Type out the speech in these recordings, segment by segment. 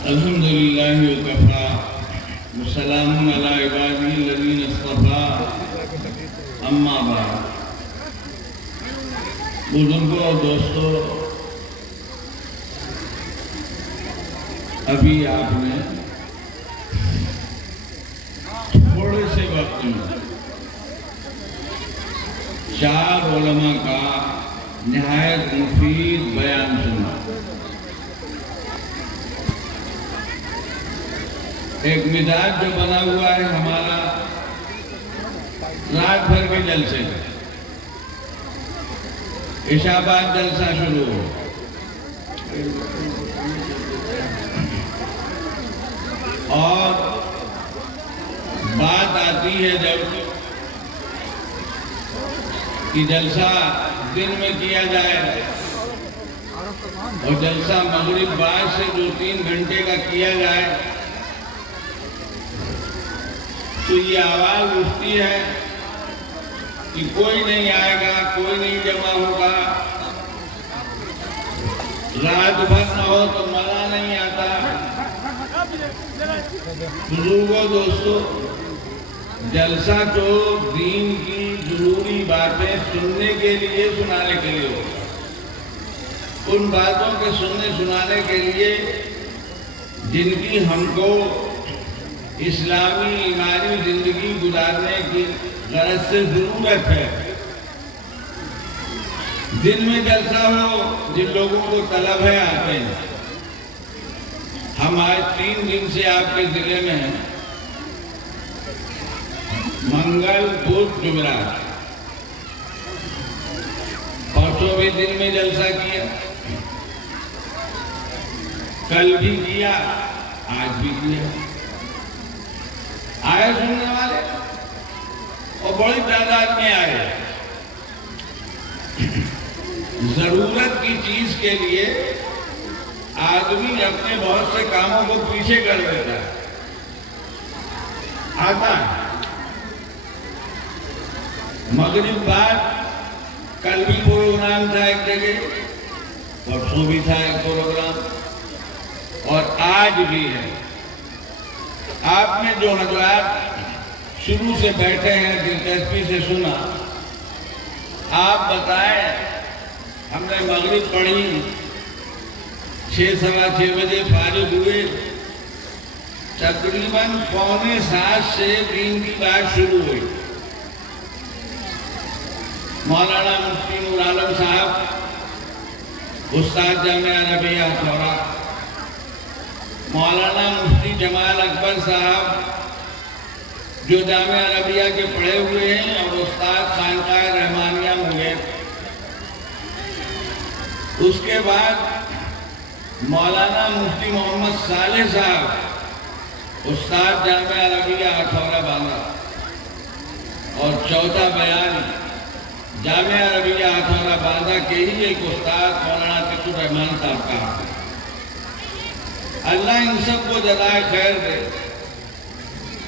الحمدللہ وکفا وسلام علی عبادہ الذین اصطفیٰ اما بعد۔ بزرگوں اور دوستو، ابھی آپ نے تھوڑے سے وقت میں 4 علماء کا نہایت مفید بیان سنا۔ ایک مزاج جو بنا ہوا ہے ہمارا رات بھر کے جلسے، عشاء بعد جلسہ شروع ہو، اور بات آتی ہے جب کہ جلسہ دن میں کیا جائے اور جلسہ مغرب بعد سے 2-3 گھنٹے کا کیا جائے، تو یہ آواز اٹھتی ہے کہ کوئی نہیں آئے گا، کوئی نہیں جمع ہوگا، رات بھر نہ ہو تو مزہ نہیں آتا۔ بزرگوں دوستو، جلسہ تو دین کی ضروری باتیں سننے کے لیے، سنانے کے لیے ہوگا، ان باتوں کے سننے سنانے کے لیے جن کی ہم کو اسلامی ایمانی زندگی گزارنے کی غرض سے ضرورت ہے۔ دن میں جلسہ ہو، جن لوگوں کو طلب ہے آتے ہیں۔ ہم آج 3 دن سے آپ کے ضلع میں ہیں، منگل، بدھ، جمعرات، پرسوں بھی دن میں جلسہ کیا، کل بھی کیا، آج بھی کیا۔ آئے سننے والے اور بڑی تعداد میں آئے۔ ضرورت کی چیز کے لیے آدمی اپنے بہت سے کاموں کو پیچھے کر دیتا ہے، آتا ہے۔ مغرب بعد کل بھی پروگرام تھا ایک جگہ، پرسوں بھی تھا ایک پروگرام، اور آج بھی ہے۔ آپ نے جو حضرات شروع سے بیٹھے ہیں، دلچسپی سے سنا، آپ بتائیں، ہم نے مغرب پڑھی، 6 سوا 6 بجے فارغ ہوئے، تقریباً 6:45 سے دین کی بات شروع ہوئی۔ مولانا مفتی نور عالم صاحب، استاد جامعہ عربیہ ہتھورا، مولانا مفتی جمال اکبر صاحب جو جامعہ عربیہ کے پڑھے ہوئے ہیں، اور استاد خانقاہ رحمانیہ مغیر۔ اس کے بعد مولانا مفتی محمد صالح صاحب، استاد جامعہ عربیہ ہتھورا باندھا، اور چوتھا بیان جامعہ عربیہ ہتھورا باندھا کے ہی ایک استاد مولانا تقی الرحمان صاحب کا۔ اللہ ان سب کو جزائے خیر دے۔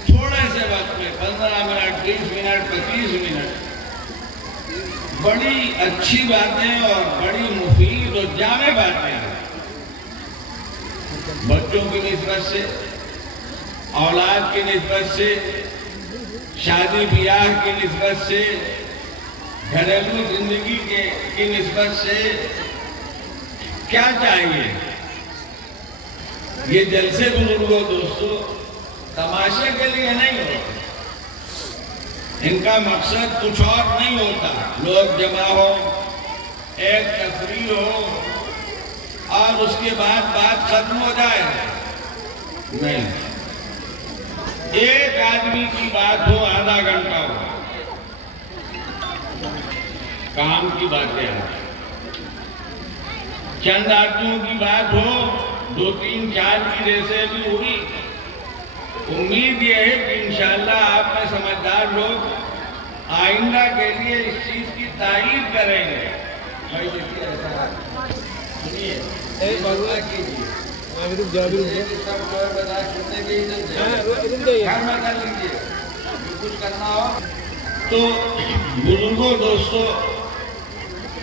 تھوڑے سے وقت میں 15 منٹ، 20 منٹ، 25 منٹ، بڑی اچھی باتیں اور بڑی مفید اور جامع باتیں ہیں۔ بچوں کی نسبت سے، اولاد کی نسبت سے، شادی بیاہ کی نسبت سے، گھریلو زندگی کی نسبت سے کیا چاہیے؟ یہ جلسے بزرگوں دوستو تماشے کے لیے نہیں ہوتے، ان کا مقصد کچھ اور نہیں ہوتا۔ لوگ جمع ہو، ایک تفریح ہو، اور اس کے بعد بات ختم ہو جائے، نہیں۔ ایک آدمی کی بات ہو، آدھا گھنٹہ ہو، کام کی باتیں ہیں۔ چند آدمیوں کی بات ہو، 2-3-4 کی جیسے بھی ہوئی۔ امید یہ ہے کہ انشاءاللہ آپ میں سمجھدار لوگ آئندہ کے لیے اس چیز کی تائید کریں گے۔ تو بزرگوں دوستو،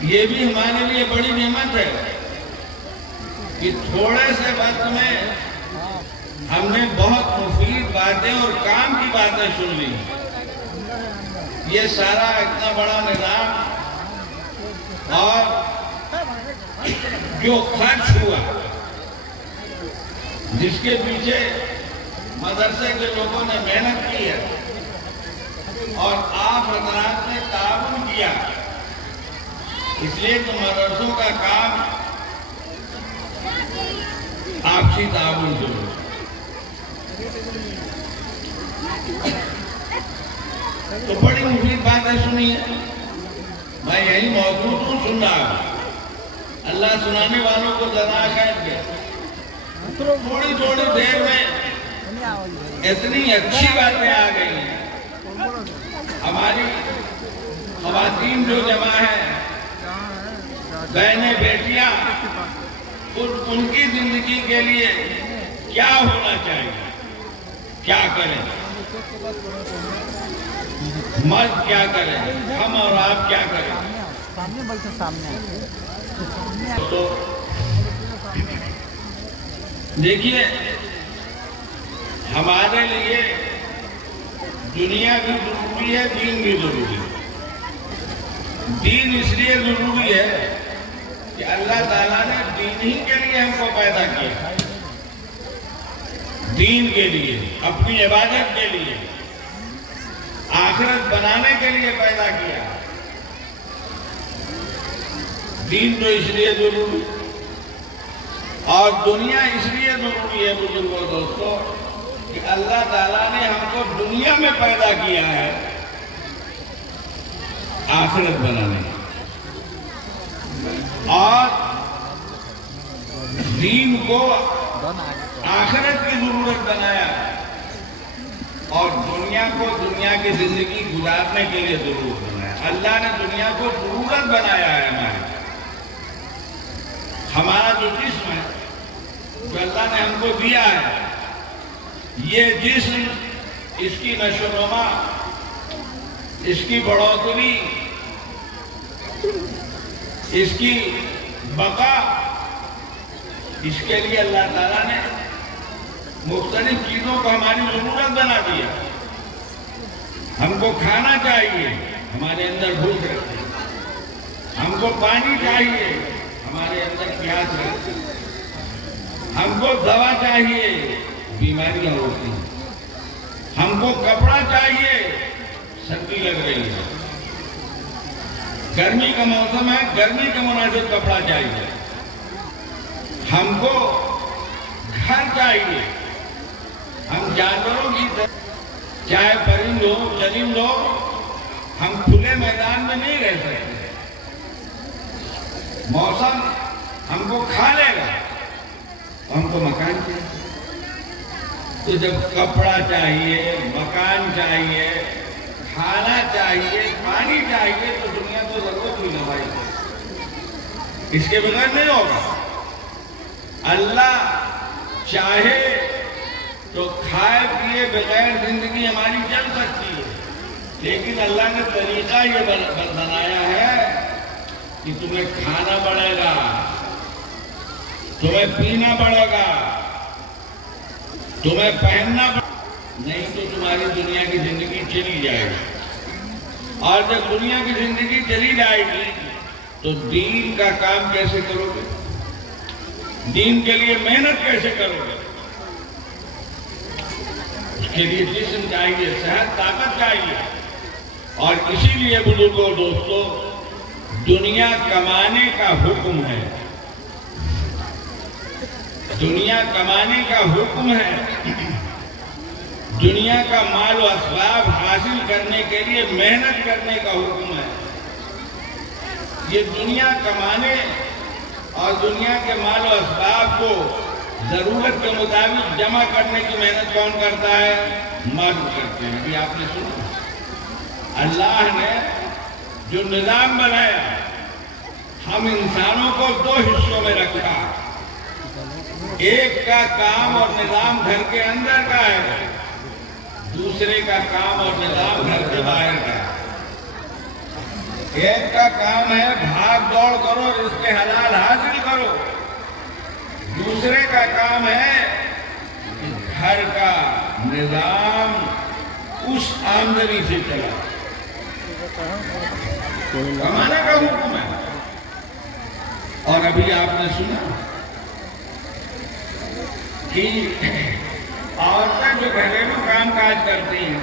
یہ بھی ہمارے لیے بڑی نعمت ہے کہ تھوڑے سے وقت میں ہم نے بہت مفید باتیں اور کام کی باتیں سن لی. یہ سارا اتنا بڑا نظام اور جو خرچ ہوا، جس کے پیچھے مدرسے کے لوگوں نے محنت کی ہے اور آپ حضرات نے تعاون کیا، اس لیے کہ مدرسوں کا کام آپسی تعاون ضرور. تو بڑی مفید باتیں سنی ہے. میں یہی موجود ہوں، سن رہا ہوں. اللہ سنانے والوں کو ذرا خیر دے. تھوڑی تھوڑی دیر میں اتنی اچھی باتیں آ گئی ہیں. ہماری خواتین جو جمع ہیں، بہنیں بیٹیاں، ان کی زندگی کے لیے کیا ہونا چاہیے، کیا کریں، مرد کیا کریں، ہم اور آپ کیا کریں. تو دیکھیے، ہمارے لیے دنیا بھی ضروری ہے، دین بھی ضروری ہے. دین اس لیے ضروری ہے کہ اللہ تعالیٰ نے دین ہی کے لیے ہم کو پیدا کیا، دین کے لیے، اپنی عبادت کے لیے، آخرت بنانے کے لیے پیدا کیا. دین تو اس لیے ضروری اور دنیا اس لیے ضروری ہے بزرگوں دوستوں کہ اللہ تعالیٰ نے ہم کو دنیا میں پیدا کیا ہے آخرت بنانے، اور دین کو آخرت کی ضرورت بنایا اور دنیا کو دنیا کی زندگی گزارنے کے لیے ضرورت بنایا. اللہ نے دنیا کو ضرورت بنایا ہے. ہمارا جو جسم ہے، جو اللہ نے ہم کو دیا ہے، یہ جسم، اس کی نشو و نما، اس کی بڑھوتری، اس کی بقا، اس کے لیے اللہ تعالیٰ نے مختلف چیزوں کو ہماری ضرورت بنا دیا. ہم کو کھانا چاہیے، ہمارے اندر بھوک رہتی ہے. ہم کو پانی چاہیے، ہمارے اندر پیاس رہتی ہے. ہم کو دوا چاہیے، بیماریاں ہوتی ہیں. ہم کو کپڑا چاہیے، سردی لگ رہی ہے. گرمی کا موسم ہے، گرمی کے مناسب کپڑا چاہیے. ہم کو گھر چاہیے. ہم جانوروں کی چاہے پرند ہو، چرند ہو، ہم کھلے میدان میں نہیں رہ سکتے. موسم ہم کو کھا لے گا، ہم کو مکان چاہیے. تو جب کپڑا چاہیے، مکان چاہیے، کھانا چاہیے، پانی چاہیے، تو دنیا کو ضرورت ہوئی نہ بھائی، اس کے بغیر نہیں ہوگا. اللہ چاہے تو کھائے پیے بغیر زندگی ہماری چل سکتی ہے، لیکن اللہ نے طریقہ یہ بنایا ہے کہ تمہیں کھانا پڑے گا، تمہیں پینا پڑے گا، تمہیں پہننا پڑے گا، نہیں تو تمہاری دنیا کی زندگی چلی جائے گی. اور جب دنیا کی زندگی چلی جائے گی تو دین کا کام کیسے کرو گے؟ دین کے لیے محنت کیسے کرو گے؟ اس کے لیے جسم چاہیے، صحت، طاقت چاہیے. اور اسی لیے بزرگوں دوستوں، دنیا کمانے کا حکم ہے. دنیا کمانے کا حکم ہے. دنیا کا مال و اسباب حاصل کرنے کے لیے محنت کرنے کا حکم ہے. یہ دنیا کمانے اور دنیا کے مال و اسباب کو ضرورت کے مطابق جمع کرنے کی محنت کون کرتا ہے؟ مرد کرتے ہیں. ابھی آپ نے سنا، اللہ نے جو نظام بنایا، ہم انسانوں کو دو حصوں میں رکھا. ایک کا کام اور نظام گھر کے اندر کا ہے، دوسرے کا کام اور نظام گھر کے باہر کا ہے. ایک کا کام ہے بھاگ دوڑ کرو، رزق حلال حاصل کرو. کام ہے کہ گھر کا نظام اس آمدنی سے چلا، کمانے کا حکم ہے۔ اور ابھی آپ نے سنا کہ عورتیں جو گھریلو کام کاج کرتی ہیں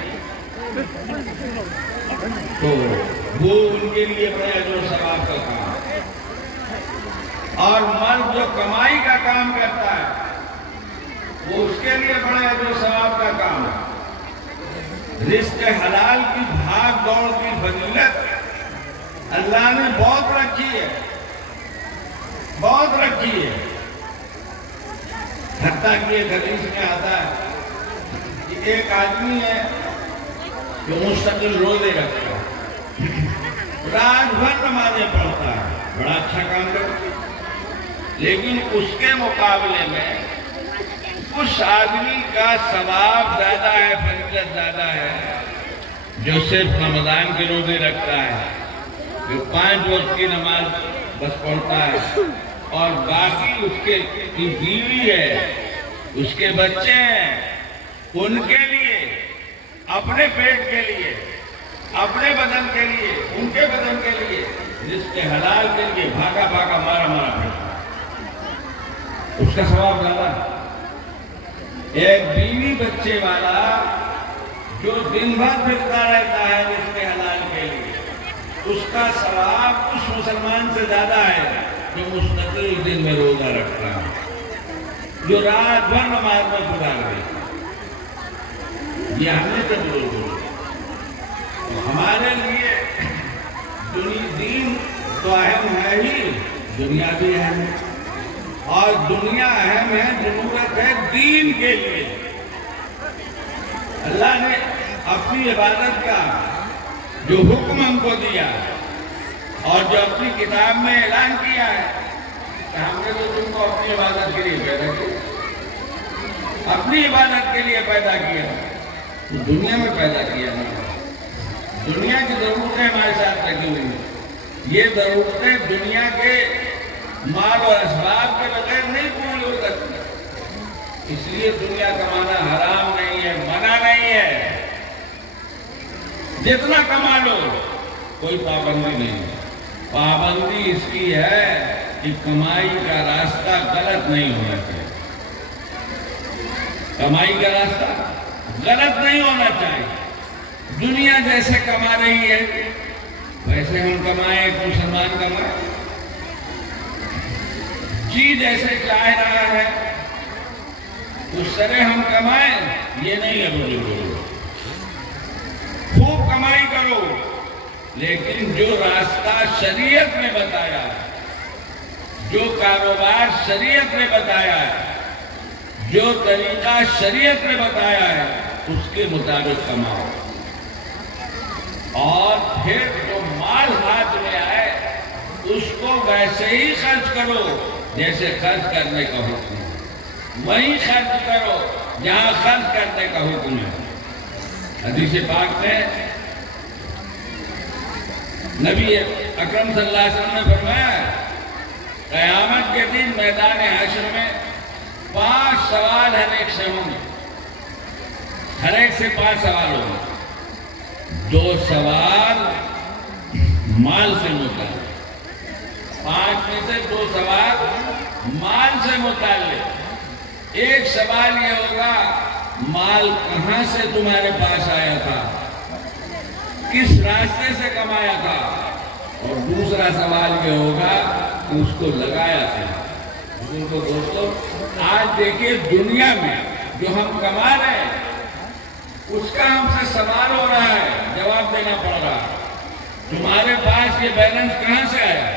تو وہ ان کے لیے بڑے اجر و ثواب کا کام ہے، اور مرد جو کمائی کا کام کرتا ہے وہ اس کے لیے بڑے اجر و ثواب کا کام ہے۔ رزق حلال کی بھاگ دوڑ کی فضیلت اللہ نے بہت رکھی ہے، بہت رکھی ہے۔ حتیٰ کہ ایک حدیث میں آتا ہے کہ ایک آدمی ہے جو مستقل روزے رکھتا ہے، رات بھر نمازیں پڑھتا ہے، بڑا اچھا کام کرتا ہے، لیکن اس کے مقابلے میں اس آدمی کا ثواب زیادہ ہے، فضیلت زیادہ ہے، جو صرف رمضان کے روزے رکھتا ہے، جو 5 وقت کی نماز بس پڑھتا ہے، اور باقی اس کے بیوی ہے، اس کے بچے ہیں، ان کے لیے، اپنے پیٹ کے لیے، اپنے بدن کے لیے، ان کے بدن کے لیے، رزق حلال کے لیے بھاگا بھاگا مارا مارا پھرتا ہے، اس کا ثواب زیادہ ہے۔ ایک بیوی بچے والا جو دن بھر پھرتا رہتا ہے رزق حلال کے لیے، اس کا ثواب اس مسلمان سے زیادہ ہے جو مستقل دن میں روزہ رکھتا ہے، جو رات بھر نماز میں گزار دیتا ہے۔ یہ ہمیں تو بزرگ ہمارے لیے دین تو اہم ہے ہی، دنیا بھی اہم ہے، اور دنیا اہم ہے، ضرورت ہے دین کے لیے۔ اللہ نے اپنی عبادت کا جو حکم ہم کو دیا اور جو اپنی کتاب میں اعلان کیا ہے کہ ہم نے تو تم کو اپنی عبادت کے لیے پیدا کیا، اپنی عبادت کے لیے پیدا کیا، تو دنیا میں پیدا کیا نہیں۔ دنیا کی ضرورتیں ہمارے ساتھ لگی ہوئی ہیں، یہ ضرورتیں دنیا کے مال اور اسباب کے بغیر نہیں پوری ہو سکتی، اس لیے دنیا کمانا حرام نہیں ہے، منع نہیں ہے، جتنا کما لو، کوئی پابندی نہیں ہے۔ پابندی اس کی ہے کہ کمائی کا راستہ غلط نہیں ہونا چاہیے، کمائی کا راستہ غلط نہیں ہونا چاہیے۔ دنیا جیسے کما رہی ہے ویسے ہم کمائیں، ایک مسلمان کمائے، جی جیسے چاہ رہا ہے اس طرح ہم کمائیں، یہ نہیں ہے بزرگوں۔ خوب کمائی کرو، لیکن جو راستہ شریعت نے بتایا ہے، جو کاروبار شریعت نے بتایا ہے، جو طریقہ شریعت نے بتایا ہے، اس کے مطابق کماؤ، اور پھر جو مال ہاتھ میں آئے اس کو ویسے ہی خرچ کرو جیسے خرچ کرنے کا حکم ہے، وہیں خرچ کرو جہاں خرچ کرنے کا حکم ہے۔ حدیث پاک میں نبی اکرم صلی اللہ علیہ وسلم نے فرمایا قیامت کے دن میدان حشر میں 5 سوال ہر ایک سے ہوں گے، ہر ایک سے 5 سوال ہوں گے۔ 2 سوال مال سے متعلق، 5 میں سے 2 سوال مال سے متعلق۔ ایک سوال یہ ہوگا مال کہاں سے تمہارے پاس آیا تھا، کس راستے سے کمایا تھا، اور دوسرا سوال یہ ہوگا کہ اس کو لگایا تھا۔ دوستو آج دیکھیے دنیا میں جو ہم کما رہے ہیں اس کا ہم سے سوال ہو رہا ہے، جواب دینا پڑ رہا ہے، تمہارے پاس یہ بیلنس کہاں سے آیا؟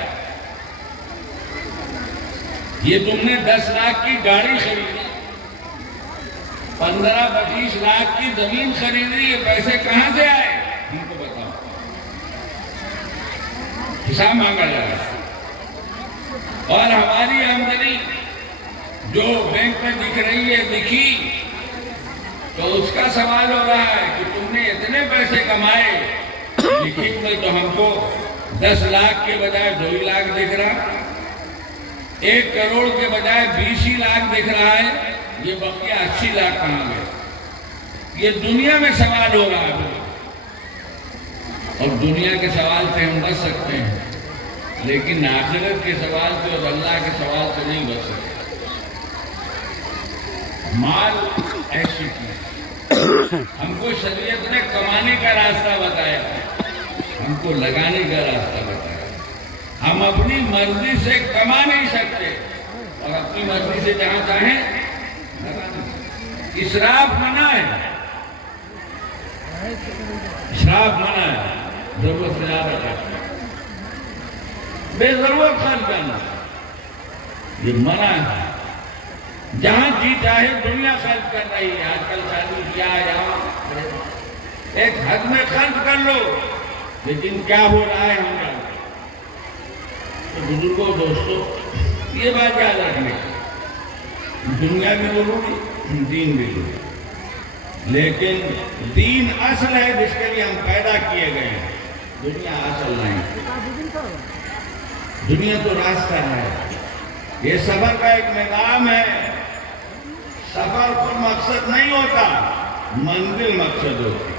یہ تم نے 10 لاکھ کی گاڑی خریدی، 15-25 لاکھ کی زمین خریدی، یہ پیسے کہاں سے آئے؟ ہم کو بتاؤ، حساب مانگا جا رہا ہے۔ اور ہماری آمدنی جو بینک میں دکھ رہی ہے، دکھی تو اس کا سوال ہو رہا ہے کہ تم نے اتنے پیسے کمائے، لیکن میں تو ہم کو 10 لاکھ کے بجائے 2 لاکھ دکھ رہا۔ 1 کروڑ کے بجائے 20 ہی لاکھ دکھ رہا ہے، یہ بقیہ 80 لاکھ کہاں گئے؟ یہ دنیا میں سوال ہو رہا ہے، اور دنیا کے سوال سے ہم بچ سکتے ہیں، لیکن آخرت کے سوال سے اور اللہ کے سوال سے نہیں بچ سکتے۔ مال ایسی چیز، ہم کو شریعت نے کمانے کا راستہ بتایا، ہم کو لگانے کا راستہ بتایا۔ ہم اپنی مرضی سے کما نہیں سکتے، اور اپنی مرضی سے جہاں چاہیں لگا نہیں سکتے۔ اسراف منع ہے، اسراف منع ہے، ضرورت سے زیادہ کرنا، بے ضرورت خرچ کرنا، یہ منع ہے۔ جہاں جی چاہے دنیا خرچ کر رہی ہے، آج کل شادی کیا یہاں ایک حد میں خرچ کر لو، لیکن کیا ہو رہا ہے ہم جانتے ہیں۔ تو بزرگوں دوستوں، یہ بات یاد رکھیں، دنیا بھی ضروری، دین بھی ضروری، لیکن دین اصل ہے جس کے لیے ہم پیدا کیے گئے ہیں، دنیا اصل نہیں۔ دنیا تو راستہ ہے، یہ سفر کا ایک نظام ہے۔ سفر کوئی مقصد نہیں ہوتا، منزل مقصد ہوتی،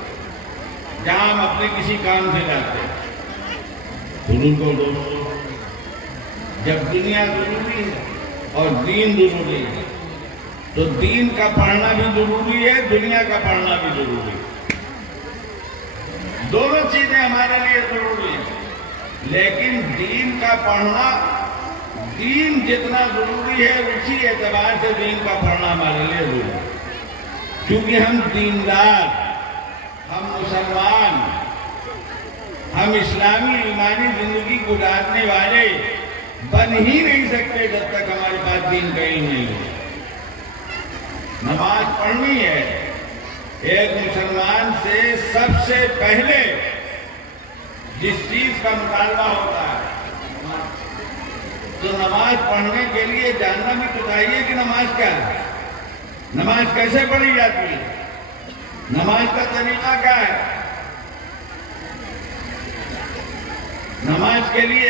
جہاں ہم اپنے کسی کام سے جاتے ہیں۔ بزرگوں دوستوں، جب دنیا ضروری ہے اور دین ضروری ہے، تو دین کا پڑھنا بھی ضروری ہے، دنیا کا پڑھنا بھی ضروری ہے۔ دونوں چیزیں ہمارے لیے ضروری ہیں، لیکن دین کا پڑھنا، دین جتنا ضروری ہے اسی اعتبار سے دین کا پڑھنا ہمارے لیے ضروری ہے، کیونکہ ہم دیندار، ہم مسلمان، ہم اسلامی ایمانی زندگی گزارنے والے بن ہی نہیں سکتے جب تک ہمارے پاس دین کا علم نہیں ہو۔ نماز پڑھنی ہے، ایک مسلمان سے سب سے پہلے جس چیز کا مطالبہ ہوتا ہے، تو نماز پڑھنے کے لیے جاننا بھی تو چاہیے کہ نماز کیا ہے، نماز کیسے پڑھی جاتی ہے، نماز کا طریقہ کیا ہے۔ نماز کے لیے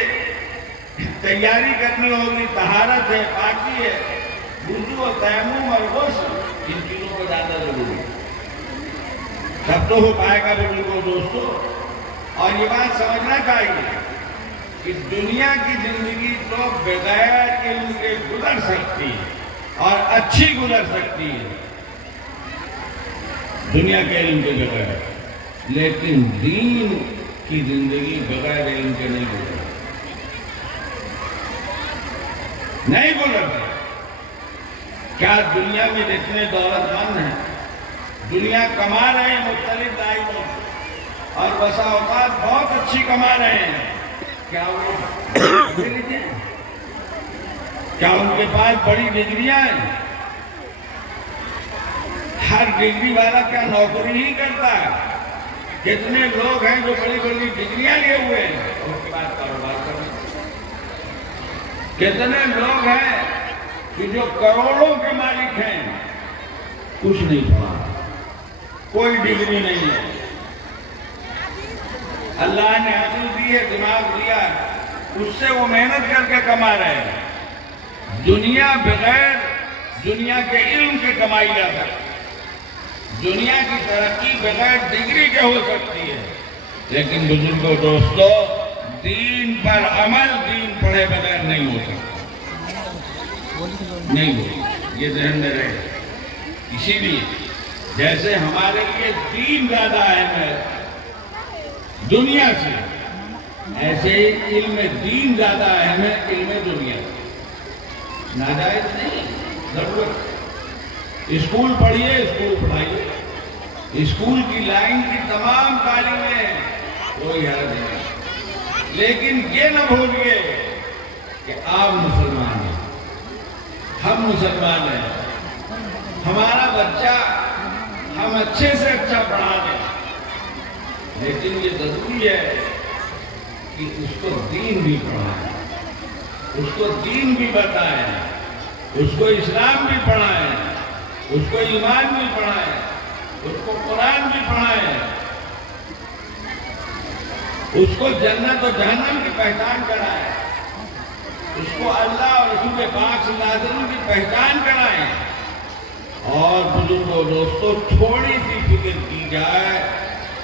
تیاری کرنی ہوگی، طہارت ہے، پاکی ہے، وضو اور تیمم اور غسل، ان چیزوں کو زیادہ ضروری ہے۔ سب تو ہو پائے گا بزرگوں دوستوں، اور یہ بات سمجھنا چاہیے کہ دنیا کی زندگی تو بغیر علم کے گزر سکتی ہے اور اچھی گزر سکتی ہے، دنیا کے علم کے بغیر، لیکن دین کی زندگی بغیر علم کے نہیں گزر سکتی۔ کیا دنیا میں جتنے دولت مند ہیں، دنیا کما رہے ہیں مختلف دائروں سے، اور بسا اوقات بہت اچھی کما رہے ہیں، کیا وہ کیا ان کے پاس بڑی ڈگریاں ہیں؟ ہر ڈگری والا کیا نوکری ہی کرتا ہے؟ کتنے لوگ ہیں جو بڑی بڑی ڈگریاں لیے ہوئے ہیں اور اس کے بعد کاروبار کر رہے ہیں؟ کتنے لوگ ہیں کہ جو کروڑوں کے مالک ہیں، کچھ نہیں پڑھا، کوئی ڈگری نہیں ہے، اللہ نے عقل دی ہے، دماغ دیا ہے، اس سے وہ محنت کر کے کما رہے ہیں۔ دنیا بغیر دنیا کے علم کے کمائی جاتا ہے، دنیا کی ترقی بغیر ڈگری کے ہو سکتی ہے، لیکن بزرگوں دوستوں، دین پر عمل دین پڑھے بغیر نہیں ہو سکتا، نہیں ہو، یہ ذہن میں رہے۔ اسی لیے جیسے ہمارے لیے دین زیادہ اہم ہے دنیا سے، ایسے ہی علم دین زیادہ اہم ہے علم دنیا سے۔ ناجائز نہیں، ضرورت، اسکول پڑھیے، اسکول پڑھائیے، اسکول کی لائن کی تمام تعلیمیں، کوئی حرج نہیں، لیکن یہ نہ بھولیے کہ آپ مسلمان ہیں، ہم مسلمان ہیں، ہمارا بچہ ہم اچھے سے اچھا پڑھا دیں، لیکن یہ ضروری ہے کہ اس کو دین بھی پڑھائیں، اس کو دین بھی بتائیں، اس کو اسلام بھی پڑھائیں، اس کو ایمان بھی پڑھائیں، اس کو قرآن بھی پڑھائیں، اس کو جنت و جہنم کی پہچان کرائیں، اس کو اللہ اور رسول پاک صلی اللہ علیہ وسلم کی پہچان کرائیں. اور بزرگوں دوستوں تھوڑی سی فکر کی جائے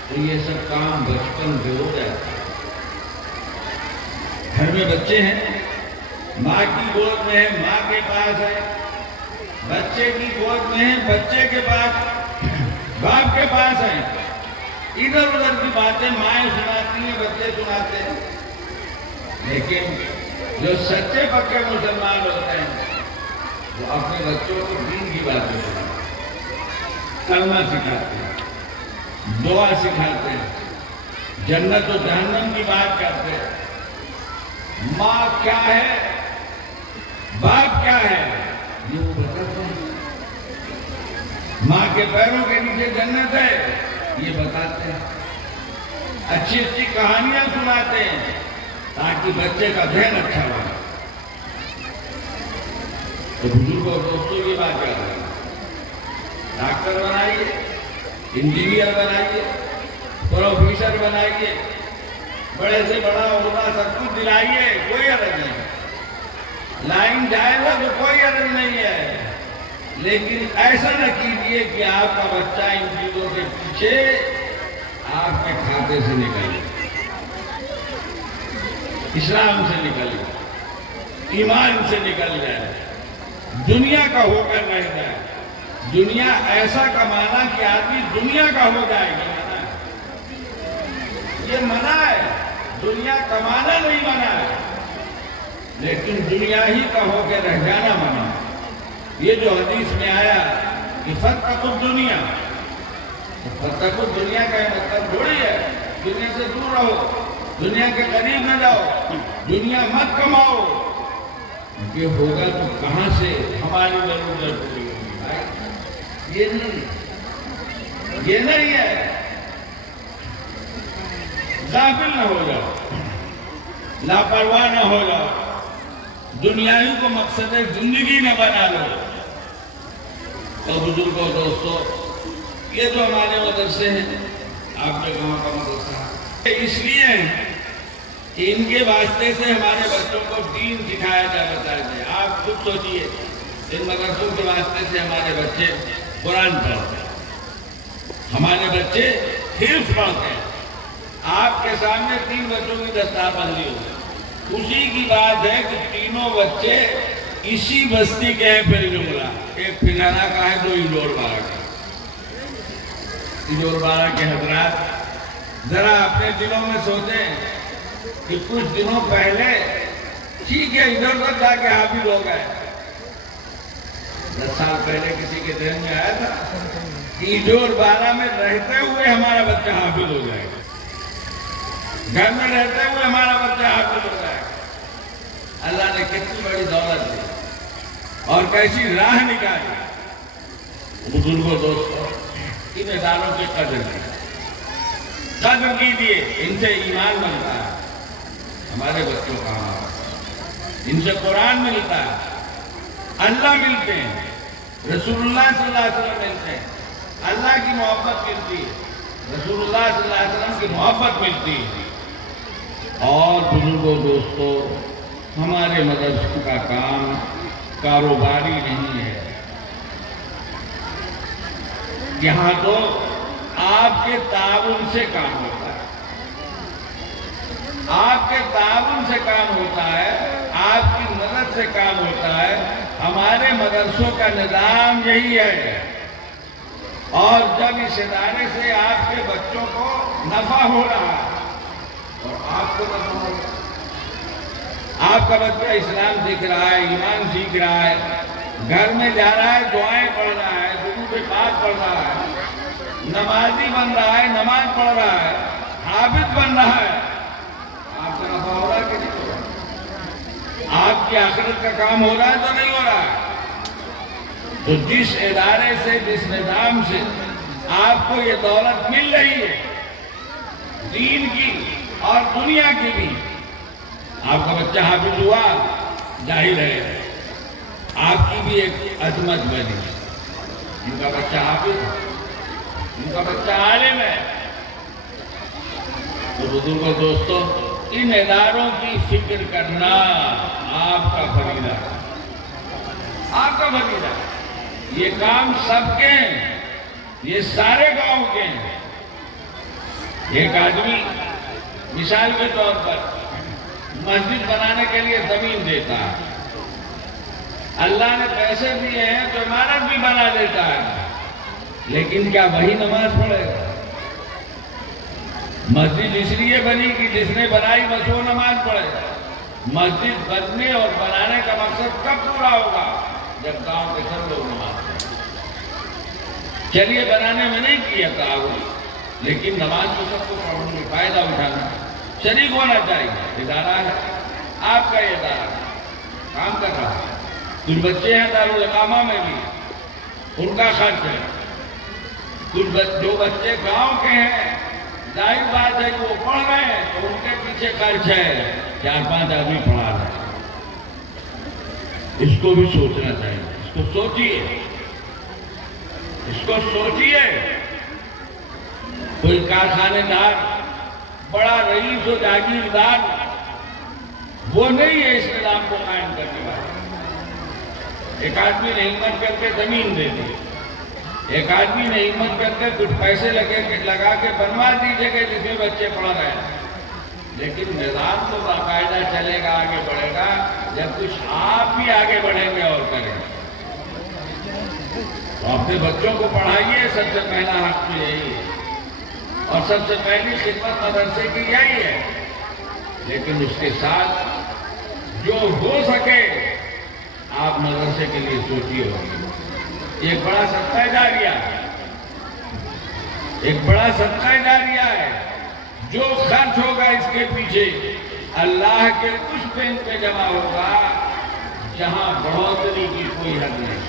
تو یہ سب کام بچپن سے ہو جاتا ہے. گھر میں بچے ہیں، ماں کی گود میں ہے، ماں کے پاس ہے، بچے کی گود میں ہے، بچے کے پاس، باپ کے پاس ہے. ادھر ادھر کی باتیں مائیں سناتی ہیں، بچے سناتے ہیں. لیکن جو سچے پکے مسلمان ہوتے ہیں وہ اپنے بچوں کو دین کی باتیں سناتے ہیں، کلمہ سکھاتے ہیں، دعا سکھاتے ہیں، جنت و جہنم کی بات کرتے ہیں. ماں کیا ہے، باپ کیا ہے، یہ وہ بتاتے ہیں. ماں کے پیروں کے نیچے جنت ہے، یہ بتاتے ہیں. اچھی اچھی کہانیاں سناتے ہیں تاکہ بچے کا ذہن اچھا بنے. تو بزرگوں دوستوں کی بات کر رہے ہیں، ڈاکٹر بنائیے، انجینئر بنائیے، پروفیسر بنائیے، بڑے سے بڑا عہدہ سب کچھ دلائیے، کوئی عرض نہیں. لائن جائے گا تو کوئی عرض نہیں ہے. لیکن ایسا نہ کیجیے کہ آپ کا بچہ ان چیزوں کے پیچھے آپ کے کھاتے سے نکلے، اسلام سے نکلے، ایمان سے نکل جائے، دنیا کا ہو کر رہ جائے. دنیا ایسا کمانا کہ آدمی دنیا کا ہو جائے گا، منع ہے. یہ منع ہے. دنیا کمانا نہیں منع ہے، لیکن دنیا ہی کا ہو کے رہ جانا منع ہے. یہ جو حدیث میں آیا کہ فاتقوا الدنیا، فاتقوا الدنیا کا یہ مطلب تھوڑی ہے دنیا سے دور رہو، دنیا کے قریب نہ جاؤ، دنیا مت کماؤ. یہ ہوگا تو کہاں سے ہماری ضرورت پوری ہوگی؟ یہ نہیں ہے. غافل نہ ہو جاؤ، لاپرواہ نہ ہو جاؤ، دنیاوی کو مقصد زندگی نہ بنا لو. تو بزرگوں دوستوں، یہ جو ہمارے مدرسے ہیں، آپ کے گاؤں کا مدرسہ ہے، اس لیے کہ ان کے واسطے سے ہمارے بچوں کو دین سکھایا جائے، بتایا جائے. آپ خود سوچئے، ان مدرسوں کے واسطے سے ہمارے بچے قرآن پڑھتے ہیں، ہمارے بچے حفظ پڑھتے ہیں. آپ کے سامنے 3 بچوں کی دستار بندی ہوگی. خوشی کی بات ہے کہ تینوں بچے اسی بستی کے ہیں. پھر جملہ ایک پھنانا کا ہے، 2 انڈور بارہ کا. انڈور بارہ کے حضرات ذرا اپنے دلوں میں سوچیں کہ کچھ دنوں پہلے ٹھیک ہے ادھر ادھر جا کے حافظ ہو گئے. 10 سال پہلے کسی کے ذہن میں آیا تھا کہ انڈور بارہ میں رہتے ہوئے ہمارا بچہ حافظ ہو جائے گا، گھر میں رہتے ہوئے ہمارا بچہ حافظ ہو جائے گا. اللہ نے کتنی بڑی دولت دی اور کیسی راہ نکالی. بزرگوں دوستوں، ان اداروں کی قدر کیجیے. ان سے ایمان بنتا ہے، ہمارے بچوں کا ان سے قرآن ملتا ہے، اللہ ملتے ہیں، رسول اللہ صلی اللہ علیہ وسلم ملتے ہیں، اللہ کی محبت ملتی ہے، رسول اللہ صلی اللہ علیہ وسلم کی محبت ملتی ہے. اور بزرگوں دوستوں، ہمارے مدرسوں کا کام کاروباری نہیں ہے. یہاں تو آپ کے تعاون سے کام ہوتا ہے، آپ کے تعاون سے کام ہوتا ہے، آپ کی مدد سے کام ہوتا ہے. ہمارے مدرسوں کا نظام یہی ہے. اور جب اس ادارے سے آپ کے بچوں کو نفع ہو رہا ہے اور آپ کو نفع ہو رہا ہے، آپ کا بچہ اسلام سیکھ رہا ہے، ایمان سیکھ رہا ہے، گھر میں جا رہا ہے، دعائیں پڑھ رہا ہے، درود پاک پڑھ رہا ہے، نمازی بن رہا ہے، نماز پڑھ رہا ہے، حافظ بن رہا ہے، آپ کا نفع ہو رہا ہے کہ نہیں ہو رہا ہے؟ آپ کی آخرت کا کام ہو رہا ہے تو نہیں ہو رہا ہے؟ تو جس ادارے سے، جس نظام سے آپ کو یہ دولت مل رہی ہے، دین کی اور دنیا کی بھی، آپ کا بچہ حافظ ہوا، ظاہر ہے آپ کی بھی ایک عظمت بنی. ان کا بچہ حافظ ہے، ان کا بچہ عالم ہے. تو بزرگوں دوستوں، ان اداروں کی فکر کرنا آپ کا فریضہ ہے، آپ کا فریضہ ہے۔ یہ کام سب کے ہیں، یہ سارے گاؤں کے ہیں۔ ایک آدمی مثال کے طور پر مسجد بنانے کے لیے زمین دیتا ہے، اللہ نے پیسے دیے ہیں تو عمارت بھی بنا دیتا ہے، لیکن کیا وہی نماز پڑھے گا؟ مسجد اس لیے بنی کہ جس نے بنائی بس وہ نماز پڑھے گا۔ مسجد بننے اور بنانے کا مقصد کب پورا ہوگا؟ جب گاؤں کے سب لوگ نماز پڑھیں۔ چلیے بنانے میں نہیں کیا تعاون، لیکن نماز کو سب کو پڑھنے میں فائدہ اٹھانا شریک ہونا چاہیے۔ ادارہ ہے، آپ کا یہ ادارہ کام کر رہا ہے، کچھ بچے ہیں دارالاقامہ میں بھی، ان کا خرچ ہے، کچھ جو بچے گاؤں کے ہیں ظاہر بات ہے کہ وہ پڑھ رہے ہیں تو ان کے پیچھے خرچ ہے، 4-5 آدمی پڑھا رہے ہیں۔ اس کو بھی سوچنا چاہیے، اس کو سوچیے، اس کو سوچیے۔ کوئی کارخانے دار، بڑا رئیس و جاگیردار وہ نہیں ہے اس نظام کو قائم کرنے والا۔ ایک آدمی نے ہمت کر کے زمین دے دی، ایک آدمی نے ہمت کر کے کچھ پیسے لگا کے بنوا دیجیے کہ جس میں بچے پڑھ رہے ہیں، لیکن نظام تو باقاعدہ چلے گا، آگے بڑھے گا جب کچھ آپ بھی آگے بڑھیں گے اور کریں گے۔ تو اپنے بچوں کو پڑھائیے، سب سے پہلا حق تو یہی ہے، اور سب سے پہلی خدمت مدرسے کی یہی ہے، لیکن اس کے ساتھ جو ہو سکے آپ مدرسے کے لیے سوچیے ہوگی۔ ایک بڑا صدقہ جاریہ ہے، ایک بڑا صدقہ جاریہ ہے، جو خرچ ہوگا اس کے پیچھے اللہ کے اس بینک میں جمع ہوگا جہاں بڑھوتری کی کوئی حد نہیں،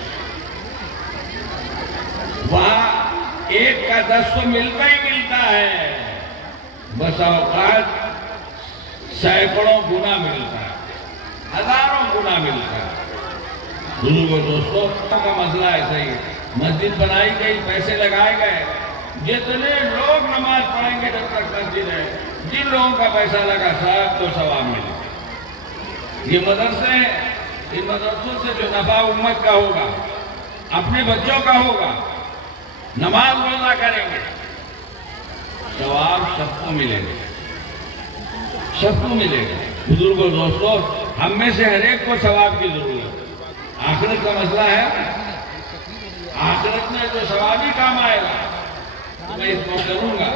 وہاں 1 کا 10 تو ملتا ہی ملتا ہے، بس اوقات سینکڑوں گنا ملتا ہے، ہزاروں گنا ملتا ہے۔ بزرگوں دوستوں کا مسئلہ ایسا ہی ہے، مسجد بنائی گئی، پیسے لگائے گئے، جتنے لوگ نماز پڑھیں گے جب تک مسجد ہے، جن لوگوں کا پیسہ لگا سب کو ثواب ملے گا۔ یہ مدرسے ہیں، ان مدرسوں سے جو نفع امت کا ہوگا، اپنے بچوں کا ہوگا، نماز روزہ کریں گے، ثواب سب کو ملے گا، سب کو ملے گا۔ بزرگوں دوستوں، ہم میں سے ہر ایک کو ثواب کی ضرورت ہے۔ آخرت کا مسئلہ ہے، آخرت میں جو ثوابی کام آئے گا تو میں اس کو کروں گا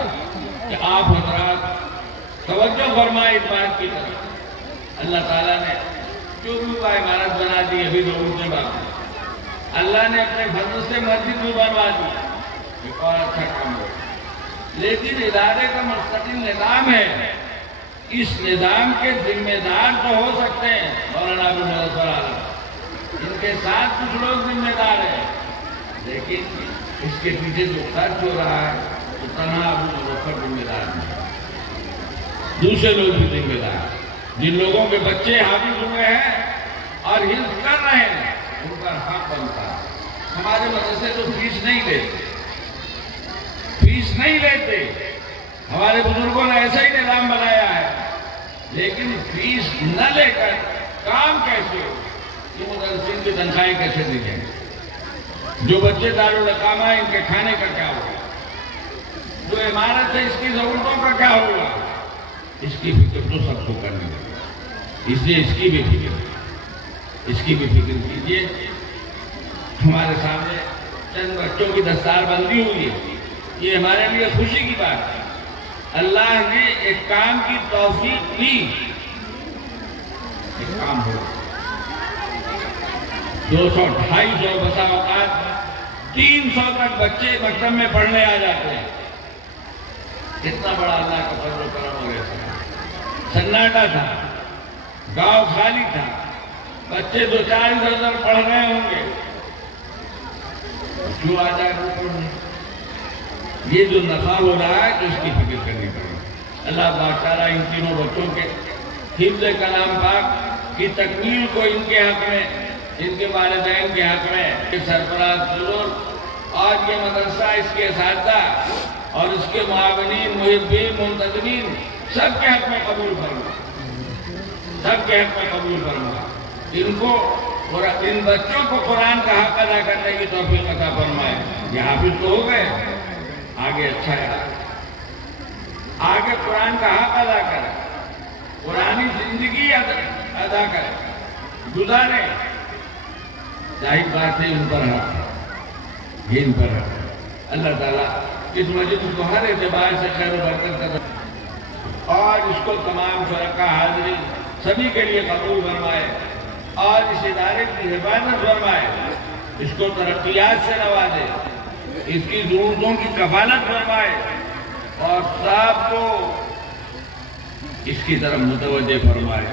کہ آپ حضرات توجہ فرمائے اس بات کی طرف۔ اللہ تعالیٰ نے جو بھی عمارت بنا دی، ابھی لوگوں نے بات، اللہ نے اپنے فضل سے مسجد بھی بنوا دی، ایک اور اچھا کام ہو، لیکن ادارے کا مستقل نظام ہے، اس نظام کے ذمہ دار تو ہو سکتے ہیں مولانا ابو مظفر عالم، ان کے ساتھ کچھ لوگ ذمہ دار ہیں، لیکن اس کے پیچھے جو خرچ ہو رہا ہے تو تنہا ابو مظفر ذمہ دار نہیں، دوسرے لوگ بھی ذمہ دار ہیں۔ جن لوگوں کے بچے حافظ ہوئے ہیں اور حفظ کر رہے ہیں ان پر حق بنتا ہے۔ ہمارے مدرسے تو فیس نہیں لیتے، فیس نہیں لیتے، ہمارے بزرگوں نے ایسا ہی نظام بنایا ہے، لیکن فیس نہ لے کر کام کیسے ہو؟ یہ مدرسین کی تنخواہیں کیسے دی جائیں؟ جو بچے دارالاقامہ ہیں ان کے کھانے کا کیا ہوگا؟ جو عمارت ہے اس کی ضرورتوں کا کیا ہوگا؟ اس کی فکر تو سب کو کرنی ہے، اس لیے اس کی بھی فکر کیجیے۔ ہمارے سامنے چند بچوں کی دستار بندی ہوئی ہے، یہ ہمارے لیے خوشی کی بات ہے۔ اللہ نے ایک کام کی توفیق دی، ایک کام ہو 200-250 بسا اوقات 300 تک بچے مکتب میں پڑھنے آ جاتے ہیں۔ کتنا بڑا اللہ کا فضل و کرم ہو گیا۔ سناٹا تھا، گاؤں خالی تھا، بچے 2-4 پڑھ رہے ہوں گے، جو آ جائے وہ پڑھنے۔ یہ جو نفع ہو رہا ہے تو اس کی فکر کرنی پڑے گی۔ اللہ پاک تعالیٰ ان تینوں بچوں کے حفظ کلام پاک کی تکمیل کو ان کے حق میں، ان کے والدین کے حق میں، سربراہ بزرگ اور یہ مدرسہ، اس کے اساتذہ اور اس کے معاونین، محبین، منتظمین سب کے حق میں قبول فرمائے۔ سب کے حق میں قبول فرمائے، ان بچوں کو قرآن کا حق ادا کرنے کی توفیق عطا فرمائے۔ یہ حافظ تو ہو گئے، آگے اچھا ہے، آگے قرآن کا حق ادا کریں، قرآنی زندگی ادا کریں، گزاریں۔ ظاہر بات ہے ان پر حق، ان پر حق۔ اللہ تعالیٰ اس مجلس کو ہر اعتبار سے خیر و برکت کا اور اس کو تمام شرکاء حاضرین سبھی کے لیے قبول فرمائے اور اس ادارے کی حفاظت فرمائے، اس کو ترقیات سے نوازے، اس کی ضرورتوں کی کفالت فرمائے اور سب کو اس کی طرف متوجہ فرمائے۔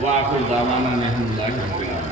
وآخر دعوانا الحمدللہ رب العالمین۔